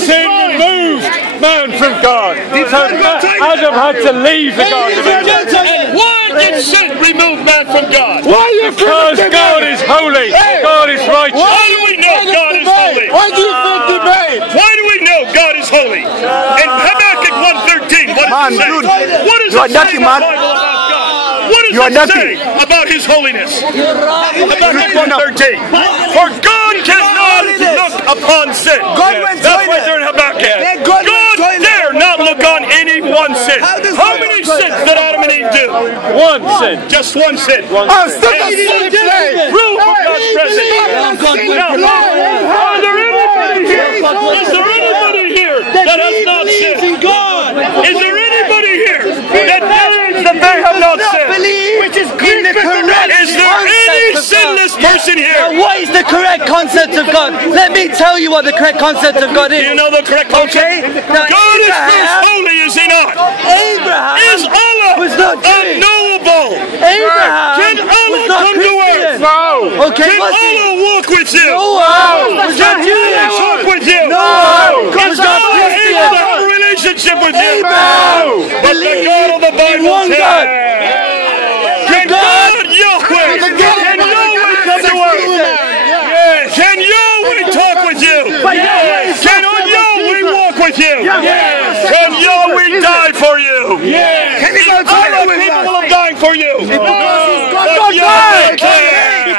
Sin removed man from God. So Adam had to leave the Garden of Eden. Why did sin remove man from God? Because God is holy. God is righteous. Why do we know God is holy? Why do you think debate? Why do we know God is holy? In Habakkuk 1:13, what does it say? What does it say in the Bible about God? What does it say about His holiness? Habakkuk 1:13. For God cannot look upon sin. That's why they're in Habakkuk. God dare not look on any one sin. How many sins did Adam and Eve do? One sin. Just one sin. One sin. Proof of God's presence. Now, are there anybody here? Is there anybody here that has not sinned? Is there anybody here that believes that they have not sinned? Is there any sinless person here? What is the correct concept of God? Let me tell you what the correct concept of God is. Do you know the correct concept? God is most holy, is He not? Abraham is Allah was not unknowable? Abraham can Allah was not come to earth? No. Okay, can Allah walk with you? No. Was Can not Jewish? Allah talk with you? No. Is Allah able to have a relationship with you? Abraham But the God of the Bible says, can God Yahweh, can Yahweh come to earth? Yes. Can Yahweh talk with you? Yes. Can Yahweh walk with you? Yes. Can Yahweh die for you? Yes. Can He Allah capable of dying for you? But Yahweh can.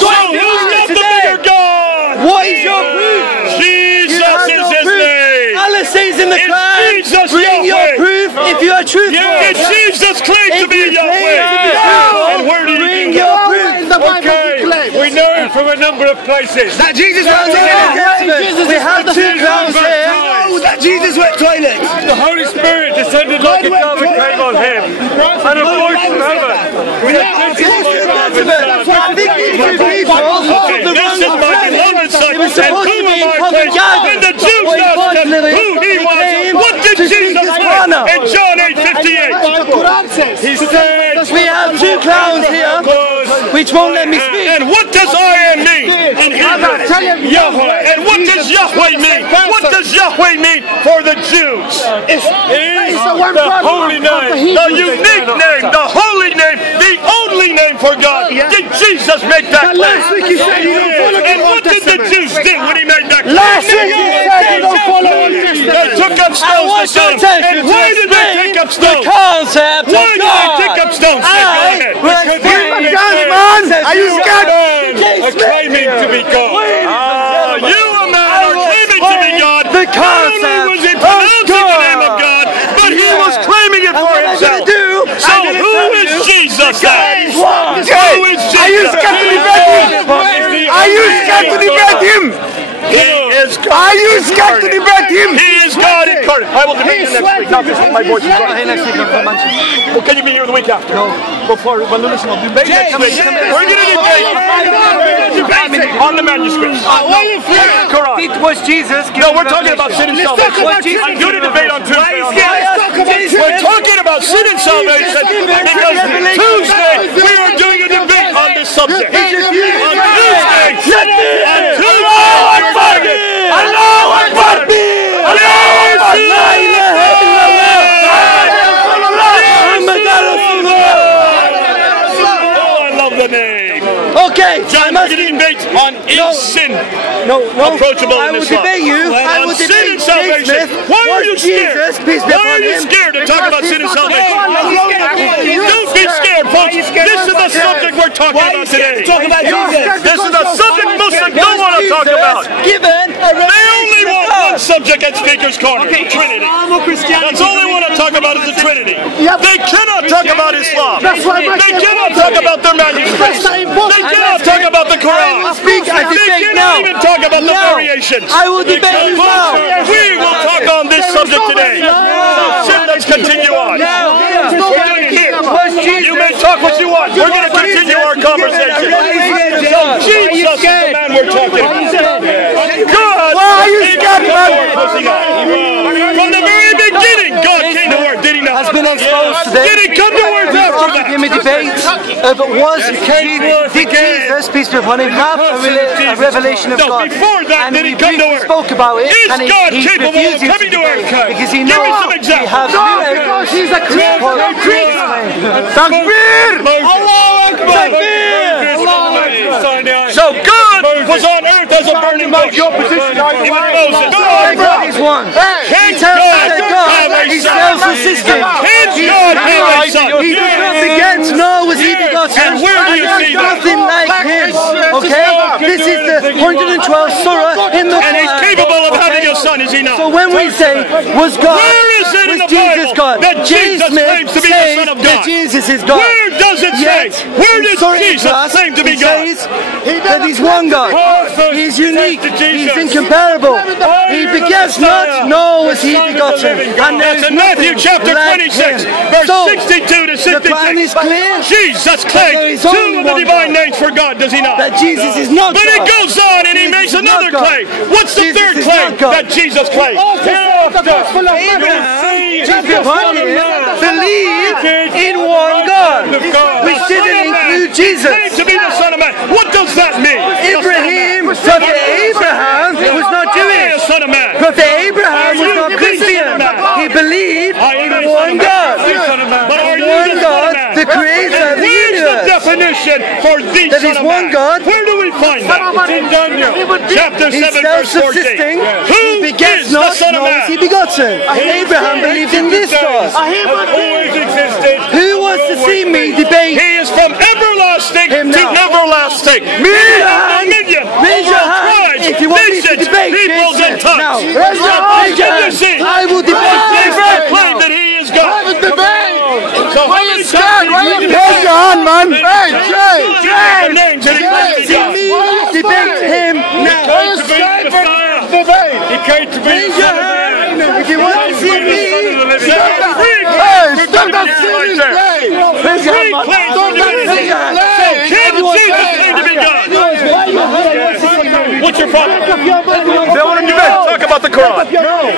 So who's not the bigger God? What is your proof? Jesus is His name. Allah says in the It's Quran, Jesus bring your Yahweh. proof if you are truthful. Did Jesus claim to be Yahweh? And where did He Bring do your that? proof. Okay, we know it from a number of places. That Jesus We have two crowns here. that Jesus went toilet. The Holy Spirit descended like a dove and came on Him. And a voice from heaven. I think these two people Okay, this is my beloved Son, and whom am I praising? When the Jews asked Him who He was, what did Jesus say in John 8:58? He said, we have two clowns here, which won't let me speak. And what does I am mean in Hebrew? Yahweh. And what does Yahweh mean? What does Yahweh mean for the Jews? it's the holy name. The unique name, the holy name, the only name for God. Did Jesus make that claim? And what did the Jews do when He made that claim? They took up stones to stone Him. And why did they take up stones? Concept of Why did they take up stones? Go ahead. Are you scared? Are claiming to be God. UMMAH are claiming to be God. The Not only was He pronouncing the name of God, but He was claiming it for Himself. So who is Jesus then? Who is Jesus? Are you scared to debate Him? Are you scared to debate Him? He is God. Are you scared to debate Him? He is God incarnate. I will debate you next week. Not this week. My voice is gone. Well, can you be here the week after? No. Before, well, listen, we'll debate next week. We're going to debate on the manuscripts. Quran. It was Jesus. No, we're talking about sin and salvation. I'm doing a debate on Tuesday. We're talking about sin and salvation because Tuesday we are doing a debate on this subject. On Tuesday. Okay, John, we're going to debate on is sin approachable in I will Islam. debate you. I will sin debate and salvation. Why are you scared? Why are you scared to talk about sin and salvation? Don't be scared, folks. This is the subject we're talking about today. This is the subject Muslims don't want to talk about. They only want one subject at Speaker's Corner, Trinity. That's all they want to talk about is the Trinity. They cannot talk about Islam. They cannot talk about their manuscripts. They cannot talk about the Quran. They cannot even talk about the variations. I will debate you now. We will talk on this subject today. So let's continue on. We're doing it here. You may talk what you want. We're going to continue our conversation. So Jesus is the man we're talking about. God, why are you scared about it? From the very beginning, God came to earth, did He not? Has been exposed today. Did He come to earth after that? Give me debate. If it was Jesus, Jesus, peace be upon him, have a revelation of God. Before that, and did he come to earth? Spoke about it. Is and God he capable of coming to earth? Because he Give me knows some examples. Because he's a creator. Takbir! Allahu Akbar! So God was on earth as a burning bush. Even Moses. God is one. Can God have a He's son? self-existent. Can God have a son? He does not beget, nor was he begotten. And where do you see that? Nothing like him. Okay? This is the 112th surah in the And he's Quran. capable of having a son, is he not? So when we say, was God, Where is it in was the Jesus Bible God? that Jesus claims to be the Son of that God? Jesus is God. Where does it say? Where does Jesus claim to be God? That he's one God. He's unique. He's incomparable. He begets not, nor was he begotten. And That's in Matthew chapter 26, verse 62 to 66. The plan is clear. Jesus claims two of the divine names for God, does he not? That Jesus is not But God. it goes on and he makes another claim. What's the third claim that Jesus claims? Believe in one God. We didn't include Jesus. To be the Son of Man. What does that mean? Prophet Abraham was not Jewish. Son of Man. Prophet Abraham was not Christian. He believed in one God. One God, the creator of the universe. Where's the definition for the That Son is of one Man? God. Where do we find that? It's in Daniel. Chapter 7, verse 14. Who begets is the not, Son of nor Man? is he begotten. Abraham believed in this God. Always existed. Who wants to see me debate? He is from everlasting Him to now. everlasting. Raise your hand if you want me to debate peoples Jesus. and tongues. Now, raise your hand. I will debate Jesus. Claim that he is God. Have a debate. So how many scared? times Why did you you raise your hand, man? Hey, Jay, the names that he claims to be God? Debate him now. Why you scared for debate? He came to be Raise your hand if you want to see me. Hey, stop that silly play. Raise your hand, man. Stop that silly play. Can Jesus claim to be God? What's your problem? They want to debate. Talk about the Quran.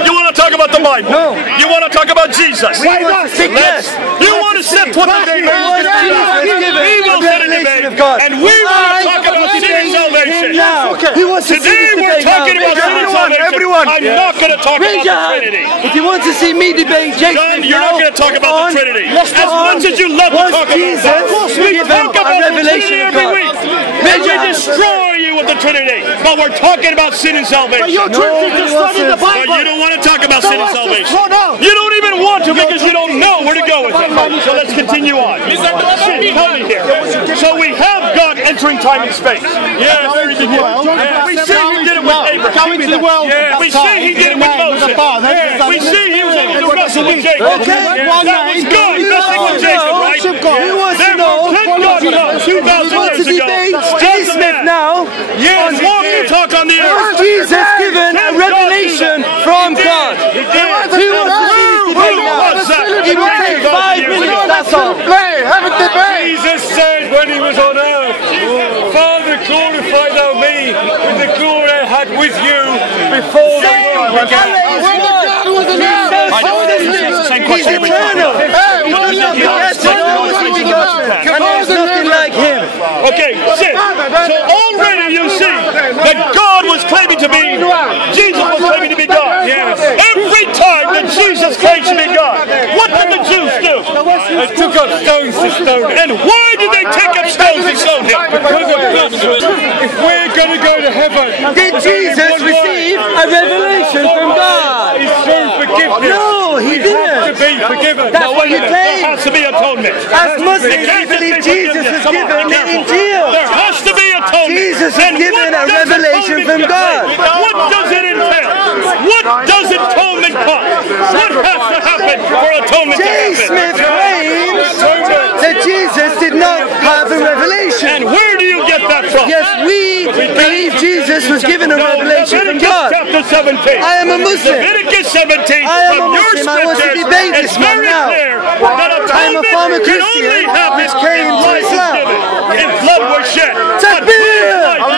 You want to talk about the Bible? No. You want to talk about Jesus? Yes. You want to sit what the name is? We will sit and debate, and we will talk about sin and salvation. Today we're talking about sin and salvation. I'm not going to talk about the Trinity. If you want to see me debate Jason, John, you're not going to talk about the Trinity. As much as you love to talk about that, we talk about the Trinity every week. And we destroy you with the Trinity. But we're talking about sin and salvation. You're trying to study the But Bible. you don't want to talk about sin and salvation. You don't even want to because you don't know where to go with it. So let's continue on. Tell me here. So we have God entering time and space. Yeah, very good. We see he did it with Abraham. We see he did it with Moses. We see he was able to wrestle with Jacob. That was God wrestling with Jacob, right? Who wants to know? Let God know 2,000 years ago. Jay Smith now. Yes, walk and talk on the earth. Jesus given a revelation from God. Who wants to see this debate now? It will take 5 minutes, that's all. Play, have a debate. Jesus said when he was on earth, Father, glorify thou me with the glory I had with you before the world began. He's eternal. And there's nothing like him. Okay, sit. So already you see that God was claiming to be, Jesus was claiming to be God. Yes. Every time that Jesus claims to be God, what did the Jews do? They took up stones to stone him. And why did they take up stones to stone him? Because of blasphemy. If we're going to go to heaven, Did Jesus receive a revelation from God? he's through forgiveness. No, he To didn't. be forgiven. That's what you There claim. has to be atonement. As Muslims, we believe Jesus was given the Injil. There has to be atonement. Jesus was And given what a does revelation atonement from God. What does it entail? What does atonement cost? What has to happen for atonement to Jay happen? Smith claims that Jesus did not have a revelation. And where do you get that from? Yes, we believe Jesus was given a revelation from Leviticus God. chapter 17. I am a Muslim. Leviticus 17 I am a from your Muslim. I want to scriptures, debate it's this man very now. clear that I am a former atonement can only Christian happen which came if to life was Islam. given, if blood was shed. Takbir! But